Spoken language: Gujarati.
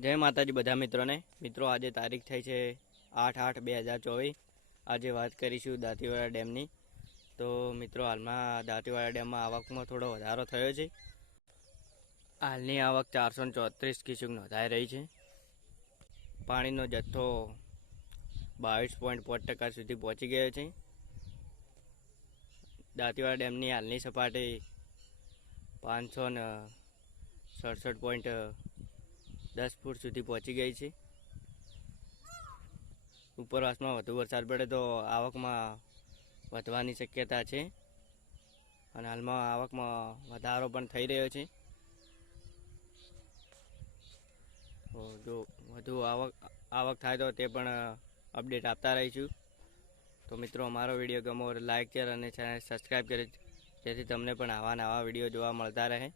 જય માતાજી બધા મિત્રોને. મિત્રો, આજે તારીખ થઈ છે આઠ આઠ બે હજાર ચોવીસ. આજે વાત કરીશું દાંતીવાડા ડેમની. તો મિત્રો, હાલમાં દાંતીવાડા ડેમમાં આવકમાં થોડો વધારો થયો છે. હાલની આવક ચારસો ચોત્રીસ કિસુક નોંધાઈ રહી છે. પાણીનો જથ્થો બાવીસ પોઈન્ટ પાંચ ટકા સુધી પહોંચી ગયો છે. દાંતીવાડા ડેમની હાલની સપાટી પાંચસો ને સડસઠ પોઈન્ટ દસ ફૂટ સુધી પહોંચી ગઈ છે. ઉપરવાસમાં વધુ વરસાદ પડે તો આવકમાં વધવાની શક્યતા છે. અને હાલમાં આવકમાં વધારો પણ થઈ રહ્યો છે. જો વધુ આવક આવક થાય તો તે પણ અપડેટ આપતા રહીશું. તો મિત્રો, અમારો વીડિયો ગમો લાઇક શેર અને ચેનલ સબસ્ક્રાઈબ કરે જેથી તમને પણ આવા નવા વીડિયો જોવા મળતા રહે.